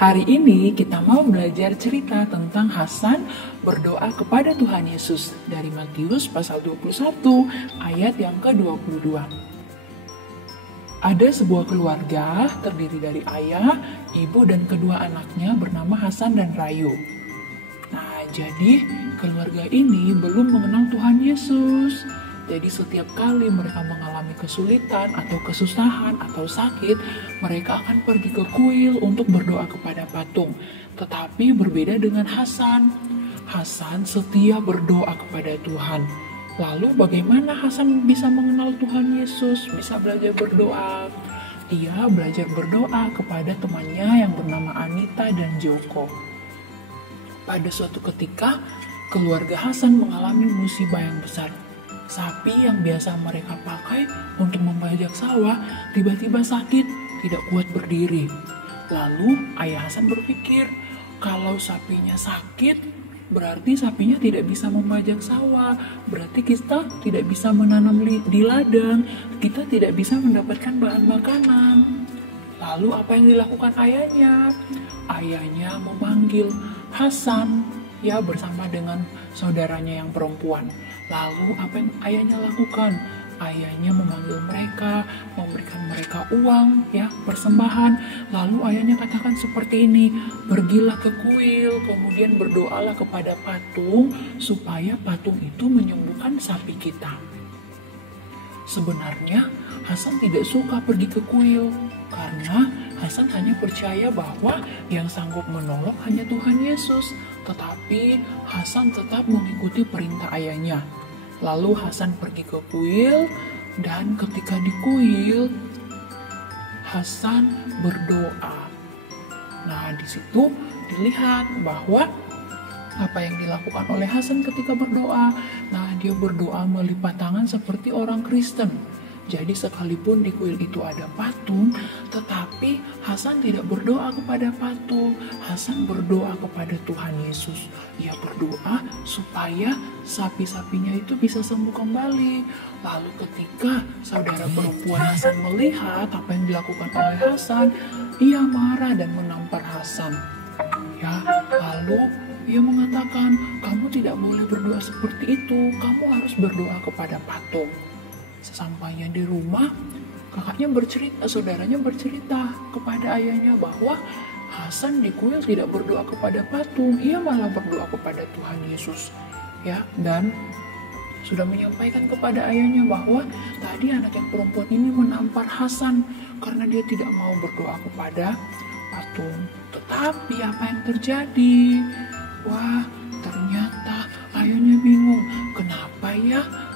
Hari ini kita mau belajar cerita tentang Hasan berdoa kepada Tuhan Yesus dari Matius pasal 21 ayat yang ke-22. Ada sebuah keluarga terdiri dari ayah, ibu, dan kedua anaknya bernama Hasan dan Rayu. Nah, jadi keluarga ini belum mengenal Tuhan Yesus. Jadi setiap kali mereka mengalami kesulitan atau kesusahan atau sakit, mereka akan pergi ke kuil untuk berdoa kepada patung. Tetapi berbeda dengan Hasan. Hasan setia berdoa kepada Tuhan. Lalu bagaimana Hasan bisa mengenal Tuhan Yesus, bisa belajar berdoa? Ia belajar berdoa kepada temannya yang bernama Anita dan Joko. Pada suatu ketika, keluarga Hasan mengalami musibah yang besar. Sapi yang biasa mereka pakai untuk membajak sawah tiba-tiba sakit, tidak kuat berdiri. Lalu ayah Hasan berpikir, kalau sapinya sakit, berarti sapinya tidak bisa membajak sawah. Berarti kita tidak bisa menanam di ladang, kita tidak bisa mendapatkan bahan makanan. Lalu apa yang dilakukan ayahnya? Ayahnya memanggil Hasan bersama dengan saudaranya yang perempuan. Lalu apa yang ayahnya lakukan? Ayahnya memanggil mereka, memberikan mereka uang, persembahan. Lalu ayahnya katakan seperti ini, pergilah ke kuil, kemudian berdoalah kepada patung, supaya patung itu menyembuhkan sapi kita. Sebenarnya Hasan tidak suka pergi ke kuil, karena Hasan hanya percaya bahwa yang sanggup menolong hanya Tuhan Yesus. Tetapi Hasan tetap mengikuti perintah ayahnya. Lalu Hasan pergi ke kuil, dan ketika di kuil, Hasan berdoa. Nah, di situ dilihat bahwa apa yang dilakukan oleh Hasan ketika berdoa. Nah, dia berdoa melipat tangan seperti orang Kristen. Jadi sekalipun di kuil itu ada patung, tetapi Hasan tidak berdoa kepada patung. Hasan berdoa kepada Tuhan Yesus. Ia berdoa supaya sapi-sapinya itu bisa sembuh kembali. Lalu ketika saudara perempuan Hasan melihat apa yang dilakukan oleh Hasan, ia marah dan menampar Hasan. Lalu ia mengatakan, kamu tidak boleh berdoa seperti itu, kamu harus berdoa kepada patung. Sesampainya di rumah, saudaranya bercerita kepada ayahnya bahwa Hasan di kuil tidak berdoa kepada patung, ia malah berdoa kepada Tuhan Yesus. Dan sudah menyampaikan kepada ayahnya bahwa tadi anak yang perempuan ini menampar Hasan karena dia tidak mau berdoa kepada patung. Tetapi apa yang terjadi? Ternyata ayahnya bingung. Kenapa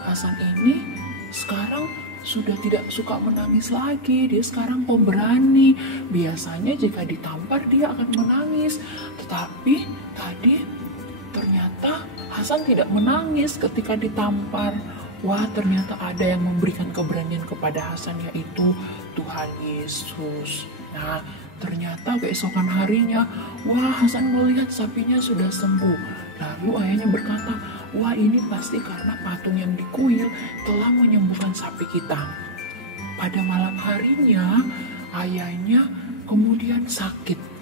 Hasan ini sekarang sudah tidak suka menangis lagi. Dia sekarang pemberani. Biasanya jika ditampar dia akan menangis. Tetapi tadi ternyata Hasan tidak menangis ketika ditampar. Ternyata ada yang memberikan keberanian kepada Hasan, yaitu Tuhan Yesus. Nah, ternyata keesokan harinya, Hasan melihat sapinya sudah sembuh. Lalu ayahnya berkata, ini pasti karena patung yang di kuil telah menyembuhkan sapi kita. Pada malam harinya, ayahnya kemudian sakit.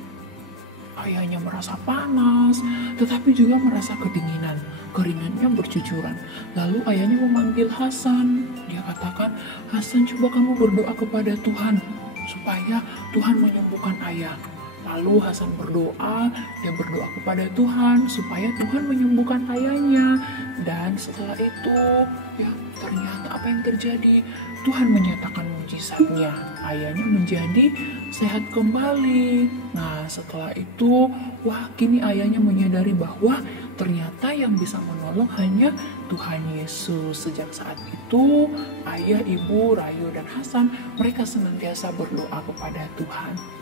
Ayahnya merasa panas, tetapi juga merasa kedinginan. Keringatnya bercucuran. Lalu ayahnya memanggil Hasan. Dia katakan, Hasan, coba kamu berdoa kepada Tuhan, supaya Tuhan menyembuhkan ayah. Lalu Hasan berdoa, dia berdoa kepada Tuhan supaya Tuhan menyembuhkan ayahnya. Dan setelah itu, ternyata apa yang terjadi? Tuhan menyatakan mujizatnya. Ayahnya menjadi sehat kembali. Nah, setelah itu, kini ayahnya menyadari bahwa ternyata yang bisa menolong hanya Tuhan Yesus. Sejak saat itu, ayah, ibu, Rayu, dan Hasan, mereka senantiasa berdoa kepada Tuhan.